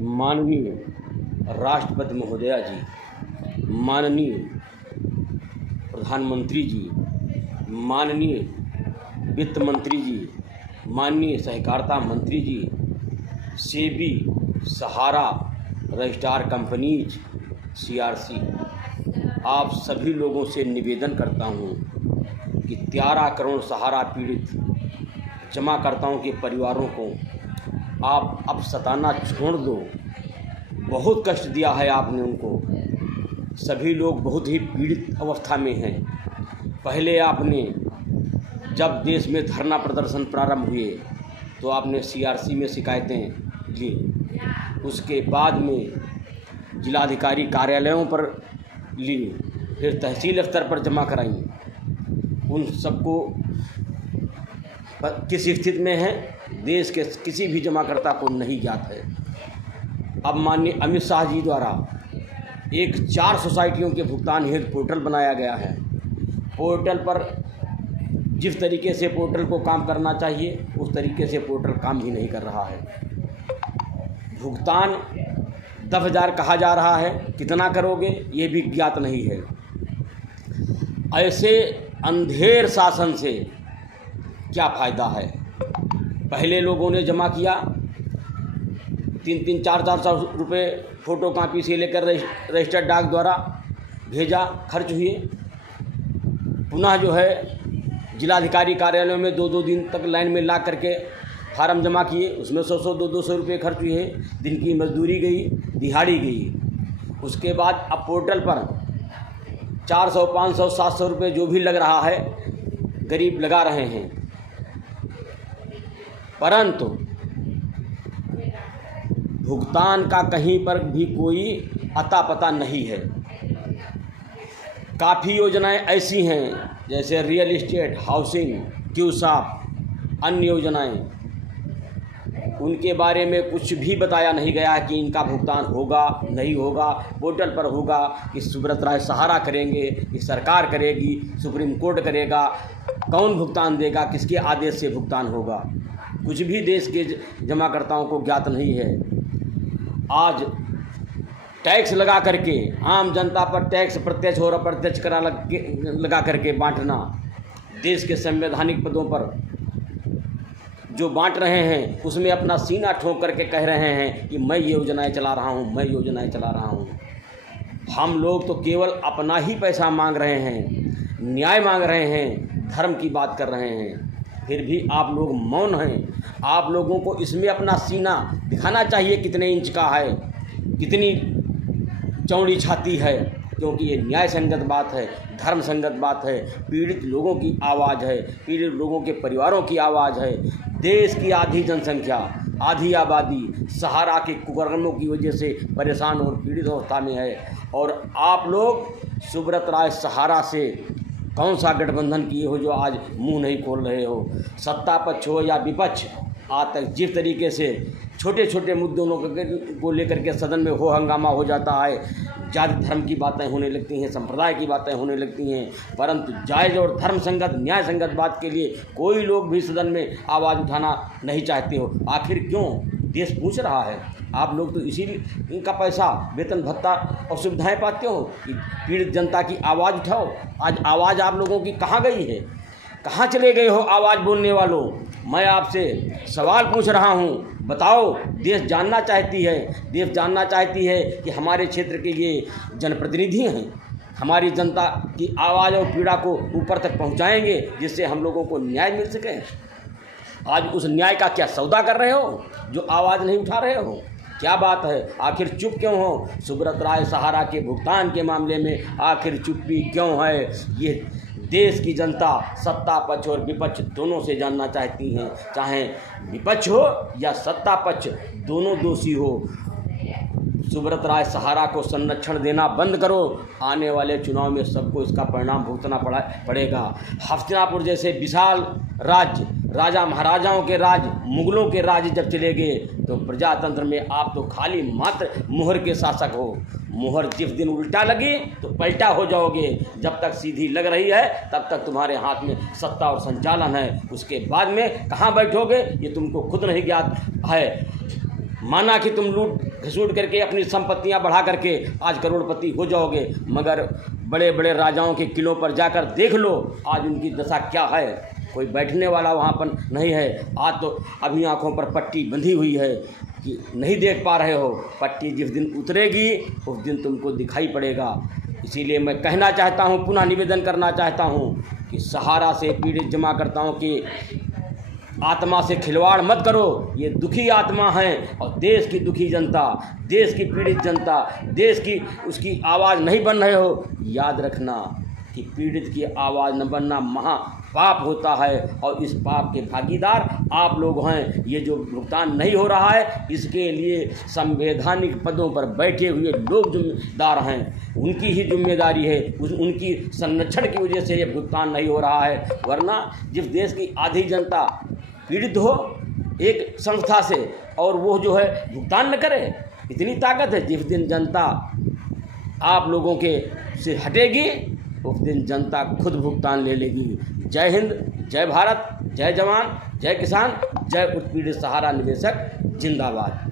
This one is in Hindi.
माननीय राष्ट्रपति महोदया जी, माननीय प्रधानमंत्री जी, माननीय वित्त मंत्री जी, माननीय सहकारिता मंत्री जी, सेबी, सहारा, रजिस्ट्रार कंपनीज, सीआरसी, आप सभी लोगों से निवेदन करता हूं कि 13 करोड़ सहारा पीड़ित जमाकर्ताओं के परिवारों को आप अब सताना छोड़ दो। बहुत कष्ट दिया है आपने उनको। सभी लोग बहुत ही पीड़ित अवस्था में हैं। पहले आपने जब देश में धरना प्रदर्शन प्रारंभ हुए तो आपने सीआरसी में शिकायतें ली, उसके बाद में जिलाधिकारी कार्यालयों पर ली, फिर तहसील स्तर पर जमा कराई। उन सबको किस स्थिति में है देश के किसी भी जमाकर्ता को नहीं ज्ञात है। अब माननीय अमित शाह जी द्वारा एक 4 सोसाइटियों के भुगतान हेतु पोर्टल बनाया गया है। पोर्टल पर जिस तरीके से पोर्टल को काम करना चाहिए उस तरीके से पोर्टल काम ही नहीं कर रहा है। भुगतान 10,000 कहा जा रहा है, कितना करोगे ये भी ज्ञात नहीं है। ऐसे अंधेर शासन से क्या फ़ायदा है। पहले लोगों ने जमा किया 3-3, 4-4 रुपये फ़ोटो कापी से लेकर रजिस्टर्ड डाक द्वारा भेजा, खर्च हुए। पुनः जो है जिलाधिकारी कार्यालयों में 2-2 दिन तक लाइन में ला करके फार्म जमा किए, उसमें 100-100, 200 रुपये खर्च हुए। दिन की मजदूरी गई, दिहाड़ी गई। उसके बाद अब पोर्टल पर 400, 500, 700 रुपये जो भी लग रहा है गरीब लगा रहे हैं, परंतु भुगतान का कहीं पर भी कोई अता पता नहीं है। काफ़ी योजनाएं ऐसी हैं जैसे रियल एस्टेट, हाउसिंग, क्यूसाप, अन्य योजनाएं, उनके बारे में कुछ भी बताया नहीं गया कि इनका भुगतान होगा नहीं होगा, पोर्टल पर होगा कि सुब्रत राय सहारा करेंगे, कि सरकार करेगी, सुप्रीम कोर्ट करेगा, कौन भुगतान देगा, किसके आदेश से भुगतान होगा, कुछ भी देश के जमाकर्ताओं को ज्ञात नहीं है। आज टैक्स लगा करके आम जनता पर टैक्स प्रत्यक्ष और अप्रत्यक्ष करा लगा करके बांटना, देश के संवैधानिक पदों पर जो बांट रहे हैं उसमें अपना सीना ठोक करके कह रहे हैं कि मैं ये योजनाएं चला रहा हूँ, मैं योजनाएं चला रहा हूँ। हम लोग तो केवल अपना ही पैसा मांग रहे हैं, न्याय मांग रहे हैं, धर्म की बात कर रहे हैं, फिर भी आप लोग मौन हैं। आप लोगों को इसमें अपना सीना दिखाना चाहिए कितने इंच का है, कितनी चौड़ी छाती है, क्योंकि ये न्याय संगत बात है, धर्म संगत बात है, पीड़ित लोगों की आवाज़ है, पीड़ित लोगों के परिवारों की आवाज़ है। देश की आधी जनसंख्या, आधी आबादी सहारा के कुकर्मों की वजह से परेशान और पीड़ित अवस्था में है, और आप लोग सुब्रत राय सहारा से कौन सा गठबंधन किए हो जो आज मुंह नहीं खोल रहे हो। सत्ता पक्ष हो या विपक्ष, आज तक जिस तरीके से छोटे छोटे मुद्दों को लेकर के सदन में हो हंगामा हो जाता है, जाति धर्म की बातें होने लगती हैं, संप्रदाय की बातें होने लगती हैं, परंतु जायज़ और धर्म संगत न्याय संगत बात के लिए कोई लोग भी सदन में आवाज़ उठाना नहीं चाहते हो। आखिर क्यों? देश पूछ रहा है। आप लोग तो इसी इनका पैसा, वेतन भत्ता और सुविधाएं पाते हो कि पीड़ित जनता की आवाज़ उठाओ। आज आवाज़ आप लोगों की कहाँ गई है? कहाँ चले गए हो आवाज़ बोलने वालों? मैं आपसे सवाल पूछ रहा हूँ, बताओ। देश जानना चाहती है, देश जानना चाहती है कि हमारे क्षेत्र के ये जनप्रतिनिधि हैं, हमारी जनता की आवाज़ और पीड़ा को ऊपर तक पहुँचाएंगे जिससे हम लोगों को न्याय मिल सके। आज उस न्याय का क्या सौदा कर रहे हो जो आवाज़ नहीं उठा रहे हो? क्या बात है? आखिर चुप क्यों हो? सुब्रत राय सहारा के भुगतान के मामले में आखिर चुप्पी क्यों है? ये देश की जनता सत्ता पक्ष और विपक्ष दोनों से जानना चाहती हैं। चाहे विपक्ष हो या सत्ता पक्ष, दोनों दोषी हो। सुब्रत राय सहारा को संरक्षण देना बंद करो। आने वाले चुनाव में सबको इसका परिणाम भुगतना पड़ेगा। हस्तिनापुर जैसे विशाल राज्य, राजा महाराजाओं के राज, मुगलों के राज जब चले गए तो प्रजातंत्र में आप तो खाली मात्र मुहर के शासक हो। मुहर जिस दिन उल्टा लगी तो पलटा हो जाओगे। जब तक सीधी लग रही है तब तक तुम्हारे हाथ में सत्ता और संचालन है। उसके बाद में कहाँ बैठोगे ये तुमको खुद नहीं ज्ञात है। माना कि तुम लूट घसूट करके अपनी संपत्तियां बढ़ा करके आज करोड़पति हो जाओगे, मगर बड़े बड़े राजाओं के किलों पर जाकर देख लो आज उनकी दशा क्या है। कोई बैठने वाला वहाँ पर नहीं है। आज तो अभी आँखों पर पट्टी बंधी हुई है कि नहीं देख पा रहे हो, पट्टी जिस दिन उतरेगी उस दिन तुमको दिखाई पड़ेगा। इसीलिए मैं कहना चाहता हूँ, पुनः निवेदन करना चाहता हूँ कि सहारा से पीड़ित जमाकर्ताओं की आत्मा से खिलवाड़ मत करो। ये दुखी आत्मा हैं और देश की दुखी जनता, देश की पीड़ित जनता, देश की उसकी आवाज़ नहीं बन रहे हो। याद रखना कि पीड़ित की आवाज़ न बनना महा पाप होता है और इस पाप के भागीदार आप लोग हैं। ये जो भुगतान नहीं हो रहा है इसके लिए संवैधानिक पदों पर बैठे हुए लोग जिम्मेदार हैं, उनकी ही जिम्मेदारी है, उनकी संरक्षण की वजह से ये भुगतान नहीं हो रहा है। वरना जिस देश की आधी जनता पीड़ित हो एक संस्था से और वो जो है भुगतान न करे, इतनी ताकत है। जिस दिन जनता आप लोगों के से हटेगी उस दिन जनता खुद भुगतान ले लेगी। जय हिंद, जय भारत, जय जवान, जय किसान, जय उत्पीड़ित सहारा निवेशक जिंदाबाद।